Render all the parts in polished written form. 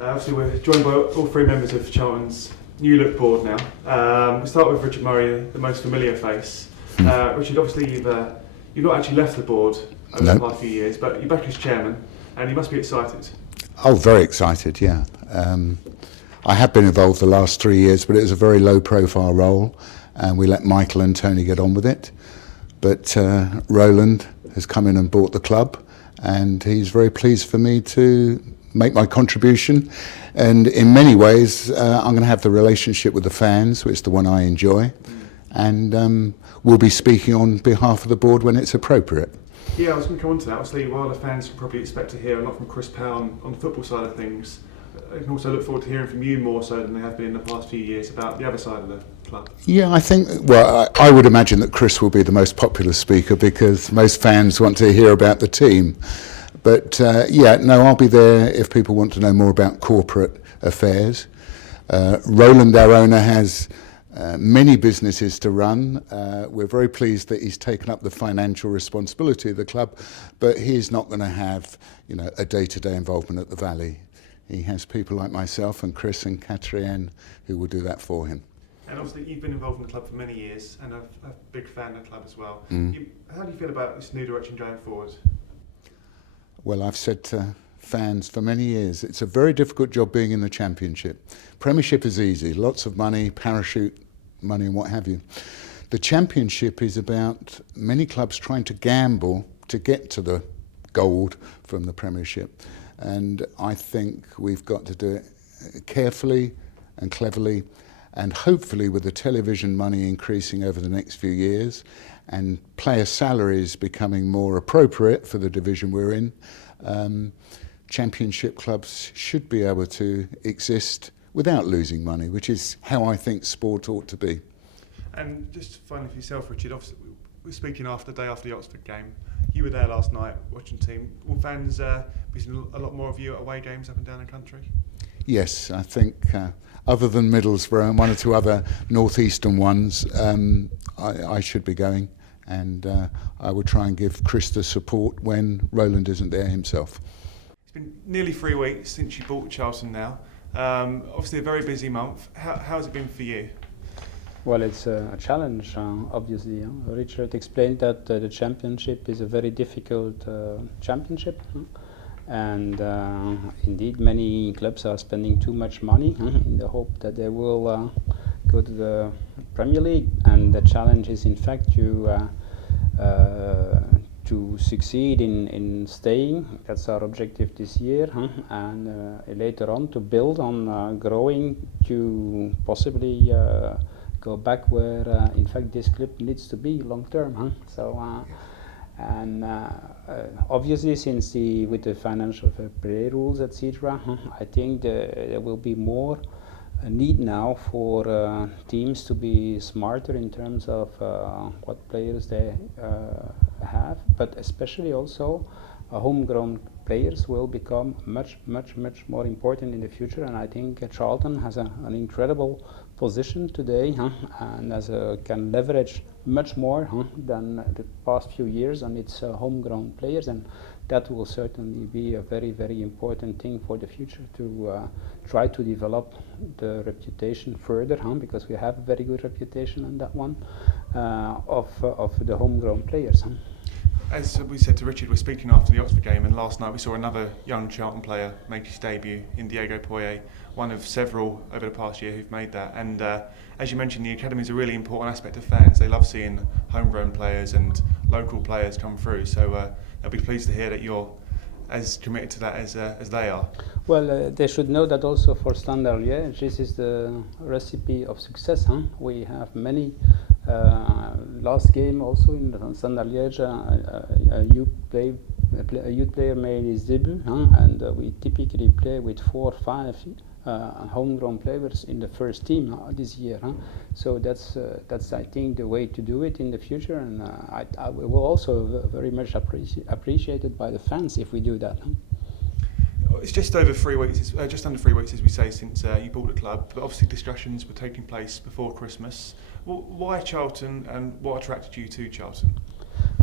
Obviously, we're joined by all three members of Charlton's new look board now. We start with Richard Murray, the most familiar face. Richard, obviously, you've not actually left the board over the past few years, but you're back as chairman, and you must be excited. Oh, very excited, yeah. I have been involved the last 3 years, but it was a very low-profile role, and we let Michael and Tony get on with it. But Roland has come in and bought the club, and he's very pleased for me to make my contribution. And in many ways, I'm going to have the relationship with the fans, which is the one I enjoy, and we'll be speaking on behalf of the board when it's appropriate. Yeah, I was going to come on to that. Obviously, while the fans can probably expect to hear a lot from Chris Powell on the football side of things, I can also look forward to hearing from you more so than they have been in the past few years about the other side of the club. Yeah, I think, well, I would imagine that Chris will be the most popular speaker because most fans want to hear about the team. But I'll be there if people want to know more about corporate affairs. Roland, our owner, has many businesses to run. We're very pleased that he's taken up the financial responsibility of the club, but he's not going to have, a day-to-day involvement at the Valley. He has people like myself and Chris and Katrien who will do that for him. And obviously you've been involved in the club for many years and a big fan of the club as well. How do you feel about this new direction going forward? Well, I've said to fans for many years, it's a very difficult job being in the Championship. Premiership is easy, lots of money, parachute money and what have you. The Championship is about many clubs trying to gamble to get to the gold from the Premiership. And I think we've got to do it carefully and cleverly, and hopefully with the television money increasing over the next few years and player salaries becoming more appropriate for the division we're in, Championship clubs should be able to exist without losing money, which is how I think sport ought to be. And just finally for yourself, Richard, obviously we're speaking the day after the Oxford game. You were there last night watching the team. Will fans be seeing a lot more of you at away games up and down the country? Yes, I think other than Middlesbrough and one or two other northeastern ones, I should be going, and I will try and give Chris the support when Roland isn't there himself. It's been nearly 3 weeks since you bought Charlton now. Obviously a very busy month. How has it been for you? Well, it's a challenge, obviously. Richard explained that the championship is a very difficult championship. And indeed, many clubs are spending too much money in the hope that they will go to the Premier League. And the challenge is, in fact, to succeed in staying. That's our objective this year. And later on, to build on growing to possibly go back where, in fact, this club needs to be long term. Obviously, since with the financial fair play rules, etc., I think there will be more need now for teams to be smarter in terms of what players they have, but especially also homegrown players will become much more important in the future. And I think Charlton has an incredible position today, and can leverage much more than the past few years on its homegrown players, and that will certainly be a very important thing for the future to try to develop the reputation further, because we have a very good reputation on that one of the homegrown players. As we said to Richard, we're speaking after the Oxford game, and last night we saw another young Charlton player make his debut in Diego Poyet, one of several over the past year who've made that. And as you mentioned, the academy is a really important aspect of fans. They love seeing homegrown players and local players come through, so they'll be pleased to hear that you're as committed to that as they are. Well, they should know that also for Standard Liège, this is the recipe of success. We have many. Last game also in Standard Liège, a youth player made his debut, and we typically play with 4 or 5 homegrown players in the first team this year. So that's I think the way to do it in the future, and I will also very much appreciated by the fans if we do that. It's just over 3 weeks, just under 3 weeks, as we say, since you bought the club. But obviously, discussions were taking place before Christmas. Why Charlton, and what attracted you to Charlton?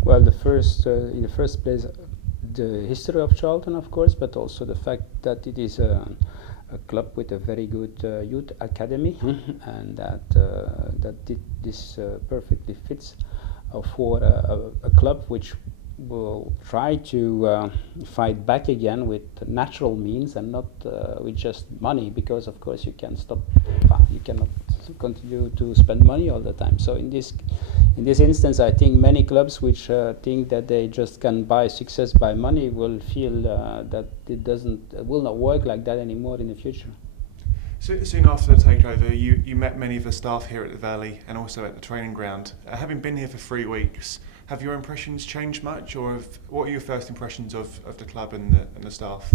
Well, in the first place, the history of Charlton, of course, but also the fact that it is a a club with a very good youth academy, and this perfectly fits for a club which will try to fight back again with natural means and not with just money, because of course you cannot continue to spend money all the time. So in this instance, I think many clubs which think that they just can buy success by money will feel that it will not work like that anymore in the future. So soon after the takeover, you met many of the staff here at the Valley and also at the training ground. Having been here for 3 weeks, have your impressions changed much, or what are your first impressions of the club and the staff?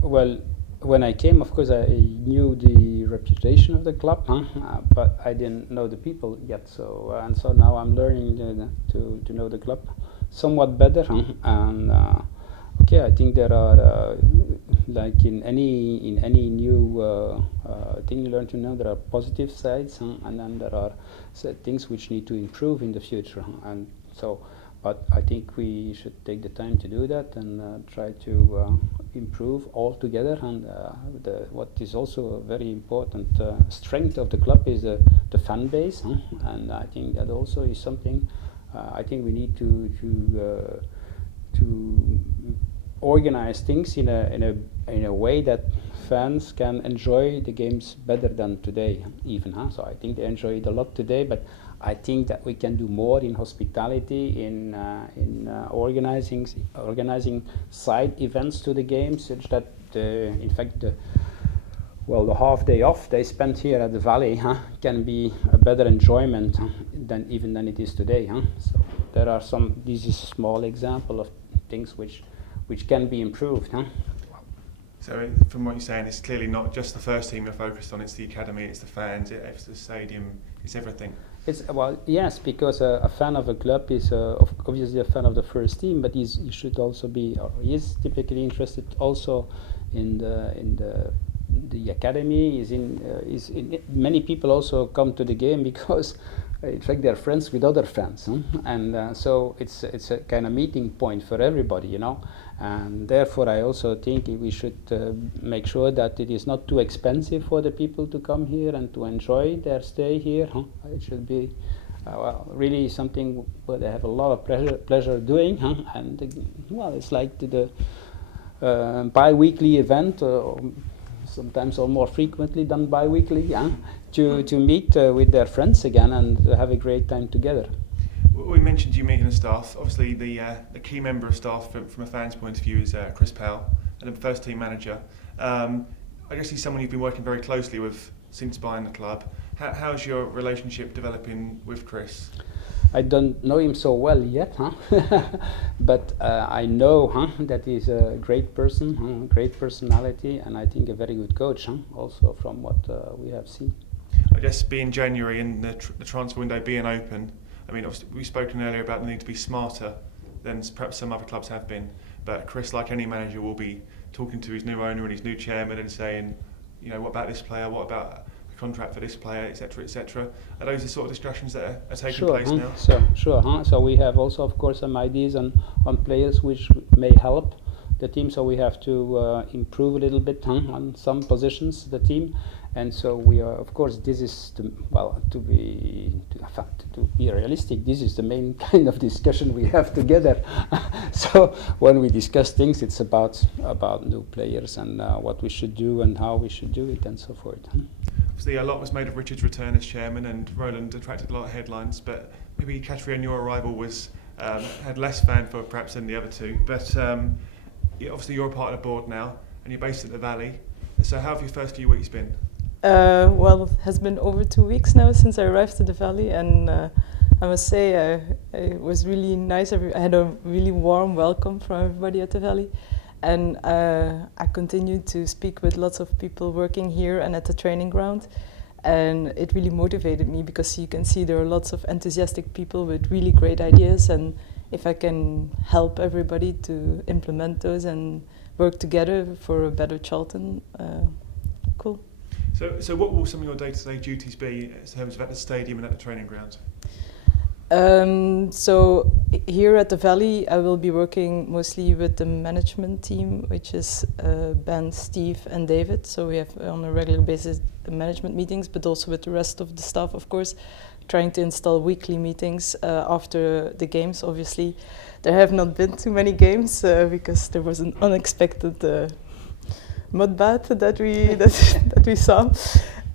Well, when I came, of course, I knew the reputation of the club, but I didn't know the people yet. So now I'm learning to know the club somewhat better. And okay, I think there are like in any new thing you learn to know, there are positive sides, and then there are things which need to improve in the future. And so, but I think we should take the time to do that and try to improve all together. And what is also a very important strength of the club is the fan base, and I think that also is something I think we need to organize things in a way that fans can enjoy the games better than today even. So I think they enjoy it a lot today, but I think that we can do more in hospitality, in organizing side events to the games, such that in fact the half day off they spent here at the Valley can be a better enjoyment than it is today. So there are this is a small example of things which can be improved. So from what you're saying, it's clearly not just the first team you're focused on, it's the academy, it's the fans, it's the stadium, it's everything. Yes, because a fan of a club is obviously a fan of the first team, but he should also be, or he is typically interested also in the academy. Many people also come to the game because in fact they're friends with other fans, and so it's a kind of meeting point for everybody, and therefore I also think we should make sure that it is not too expensive for the people to come here and to enjoy their stay here. It should be really something where they have a lot of pleasure doing, and it's like the bi-weekly event, sometimes or more frequently than bi-weekly, to meet with their friends again and have a great time together. We mentioned you meeting the staff. Obviously, the key member of staff from a fan's point of view is Chris Powell, and the first team manager. I guess he's someone you've been working very closely with since buying the club. How's your relationship developing with Chris? I don't know him so well yet, but I know that he's a great person, great personality, and I think a very good coach, also from what we have seen. I guess being January and the transfer window being open, I mean, obviously we've spoken earlier about the need to be smarter than perhaps some other clubs have been, but Chris, like any manager, will be talking to his new owner and his new chairman and saying, what about this player, what about a contract for this player, etc., etc. Are those the sort of discussions that are taking place now? Sure. So we have also, of course, some ideas on players which may help the team, so we have to improve a little bit on some positions, the team. And so we are, of course, this is to be realistic, this is the main kind of discussion we have together. So when we discuss things, it's about new players and what we should do and how we should do it and so forth. Obviously, a lot was made of Richard's return as chairman, and Roland attracted a lot of headlines. But maybe Katrien, your arrival was had less fan for perhaps than the other two. But obviously, you're a part of the board now, and you're based at the Valley. So how have your first few weeks been? It has been over 2 weeks now since I arrived at the Valley, and I must say it was really nice. I had a really warm welcome from everybody at the Valley, and I continued to speak with lots of people working here and at the training ground, and it really motivated me because you can see there are lots of enthusiastic people with really great ideas, and if I can help everybody to implement those and work together for a better Charlton, cool. So what will some of your day-to-day duties be in terms of at the stadium and at the training ground? So here at the Valley, I will be working mostly with the management team, which is Ben, Steve, and David. So we have on a regular basis management meetings, but also with the rest of the staff, of course, trying to install weekly meetings after the games. Obviously, there have not been too many games because there was an unexpected mud bath that we saw.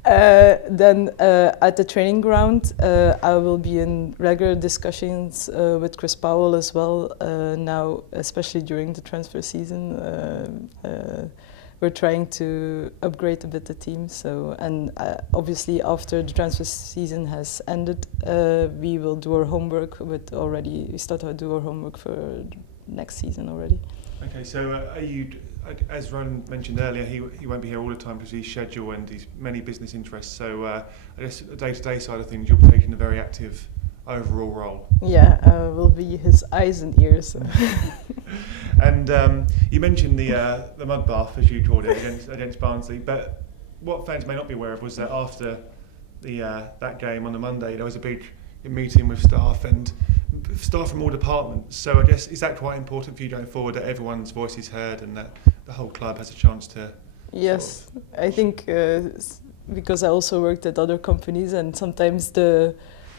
Then at the training ground, I will be in regular discussions with Chris Powell as well. Now, especially during the transfer season, we're trying to upgrade a bit the team. So, and obviously after the transfer season has ended, we will do our homework. We start to do our homework for next season already. Okay, so are you? As Roland mentioned earlier, he won't be here all the time because he's schedule and he's many business interests. So I guess the day-to-day side of things, you'll be taking a very active overall role. Yeah, will be his eyes and ears. And you mentioned the mud bath, as you called it, against Barnsley. But what fans may not be aware of was that after that game on the Monday, there was a big meeting with staff and staff from all departments. So I guess, is that quite important for you going forward, that everyone's voice is heard and that the whole club has a chance to? Yes, I think because I also worked at other companies, and sometimes the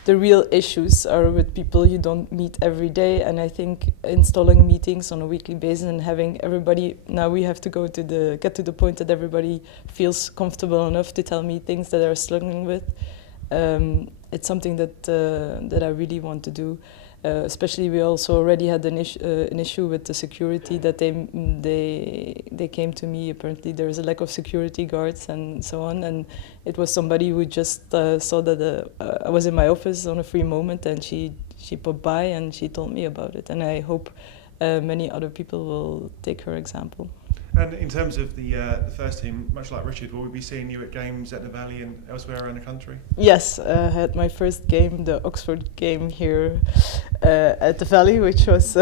real issues are with people you don't meet every day, and I think installing meetings on a weekly basis and having everybody, now we have to get to the point that everybody feels comfortable enough to tell me things that they're struggling with. It's something that I really want to do. Especially, we also already had an issue with the security, that they came to me. Apparently, there is a lack of security guards and so on. And it was somebody who just saw that I was in my office on a free moment, and she popped by and she told me about it. And I hope many other people will take her example. And in terms of the first team, much like Richard, will we be seeing you at games at the Valley and elsewhere around the country? Yes, I had my first game, the Oxford game here at the Valley, which was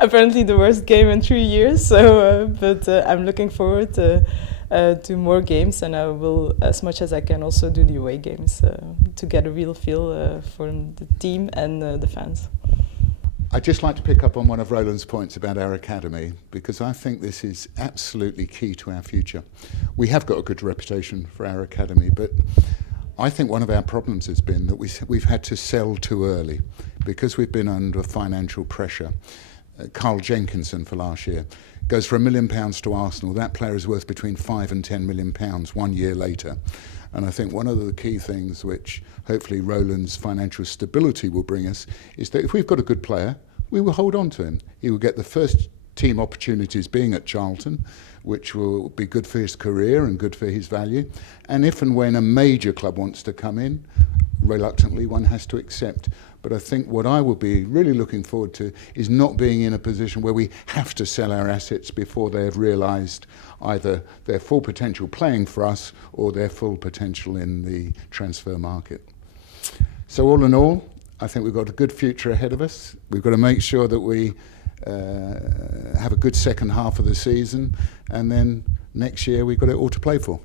apparently the worst game in 3 years. So, but I'm looking forward to more games, and I will, as much as I can, also do the away games to get a real feel for the team and the fans. I'd just like to pick up on one of Roland's points about our academy, because I think this is absolutely key to our future. We have got a good reputation for our academy, but I think one of our problems has been that we've had to sell too early because we've been under financial pressure. Carl Jenkinson for last year goes for £1 million to Arsenal. That player is worth between £5 and £10 million 1 year later. And I think one of the key things which hopefully Roland's financial stability will bring us is that if we've got a good player, we will hold on to him. He will get the first team opportunities being at Charlton, which will be good for his career and good for his value. And if and when a major club wants to come in, reluctantly one has to accept. But I think what I will be really looking forward to is not being in a position where we have to sell our assets before they have realised either their full potential playing for us or their full potential in the transfer market. So all in all, I think we've got a good future ahead of us. We've got to make sure that we have a good second half of the season, and then next year we've got it all to play for.